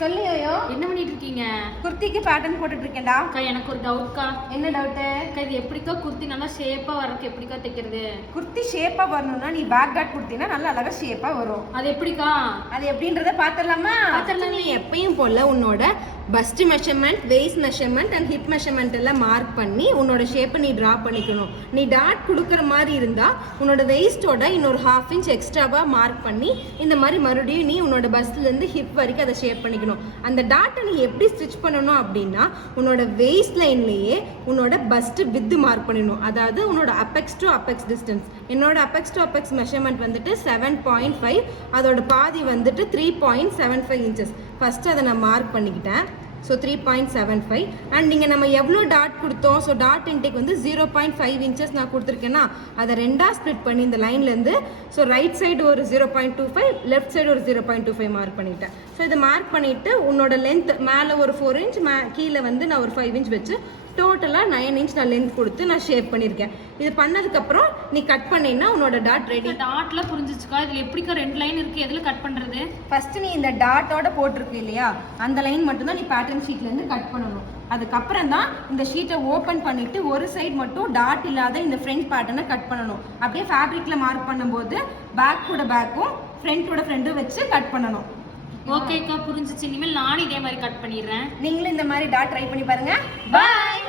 சொல்லு யோயோ. என்ன பண்ணிட்டு இருக்கீங்க? குர்த்திக்கு பேட்டர்ன் போட்டுட்டு இருக்கேன்டா. அக்கா எனக்கு ஒரு டவுட்க்கா. என்ன டவுட்? அக்கா இது எப்படிக்கா குர்த்தி நல்லா ஷேப்பா வரக்கு எப்படிக்கா தைக்கிறது? குர்த்தி ஷேப்பா வரணும்னா நீ பேக் டாட் குர்த்தினா நல்லா அழகா ஷேப்பா வரும். அது எப்படிக்கா? அது எப்படின்றத பாத்துடலாமா? நீ எப்பயும் போல உன்னோட first measurement, waist measurement and hip measurement எல்லாம் மார்க் பண்ணி உன்னோட ஷேப்பை நீ டிரா பண்ணிக்கணும். நீ டாட் கொடுக்குற மாதிரி இருந்தா உன்னோட வெயிஸ்டோட இன்னொரு 1/2 இன்ச் எக்ஸ்ட்ராவா மார்க் பண்ணி இந்த மாதிரி மறுபடியும் நீ உன்னோட பஸ்ட்ல இருந்து ஹிப் வரைக்கும் அதை ஷேப் பண்ணிக்கணும். அந்த டாட்டை நீ எப்படி ஸ்டிச் பண்ணணும் அப்படின்னா உன்னோட வெயிஸ்ட் லைன்லயே உன்னோட பஸ்ட் வித் மார்க் பண்ணிடணும். அதாவது உன்னோட அப்பெக்ஸ் டு அப்பெக்ஸ் டிஸ்டன்ஸ். என்னோட அப்பெக்ஸ் டு அப்பெக்ஸ் மெஷர்மெண்ட் வந்துட்டு 7.5, அதோட பாதி வந்துட்டு 3.75 இன்ச்சஸ். ஃபர்ஸ்ட் அதை நான் மார்க் பண்ணிக்கிட்டேன். ஸோ 3.75 அண்ட் நீங்கள் நம்ம எவ்வளோ டாட் கொடுத்தோம். ஸோ டாட் இன்டேக் வந்து 0.5 இன்ச்சஸ் நான் கொடுத்துருக்கேன்னா அதை ரெண்டாக ஸ்ப்ளிட் பண்ணி இந்த லைன்லேருந்து ஸோ ரைட் சைடு ஒரு 0.25, லெஃப்ட் சைடு ஒரு 0.25 மார்க் பண்ணிட்டேன். ஸோ இதை மார்க் பண்ணிவிட்டு உன்னோட லென்த் மேலே ஒரு 4 இன்ச், கீழே வந்து நான் ஒரு 5 இன்ச் வச்சு டோட்டலாக 9 இன்ச் நான் லென்த் கொடுத்து நான் ஷேப் பண்ணியிருக்கேன். இது பண்ணதுக்கப்புறம் நீ கட் பண்ணினா உன்னோட டாட் ரெடி. டாட்ல புரிஞ்சிச்சுக்கா. இதில் எப்படிக்கா 2 லைன் இருக்குது, எதில் கட் பண்ணுறது? ஃபர்ஸ்ட் நீ இந்த டாட்டோட போட்டிருக்கு இல்லையா, அந்த லைன் மட்டும்தான் நீ பேட்டர்ன் ஷீட்லேருந்து கட் பண்ணணும். அதுக்கப்புறம் தான் இந்த ஷீட்டை ஓப்பன் பண்ணிட்டு ஒரு சைடு மட்டும் டாட் இல்லாத இந்த ஃப்ரண்ட் பேட்டர்னை கட் பண்ணணும். அப்படியே ஃபேப்ரிக்ல மார்க் பண்ணும்போது பேக்கோட பேக்கும் ஃப்ரண்டோட ஃப்ரண்டும் வச்சு கட் பண்ணணும். ஓகேக்கா புரிஞ்சிச்சு. இனிமேல் நானும் இதே மாதிரி கட் பண்ணிடுறேன். நீங்களும் இந்த மாதிரி டாட் ட்ரை பண்ணி பாருங்க. பாய்.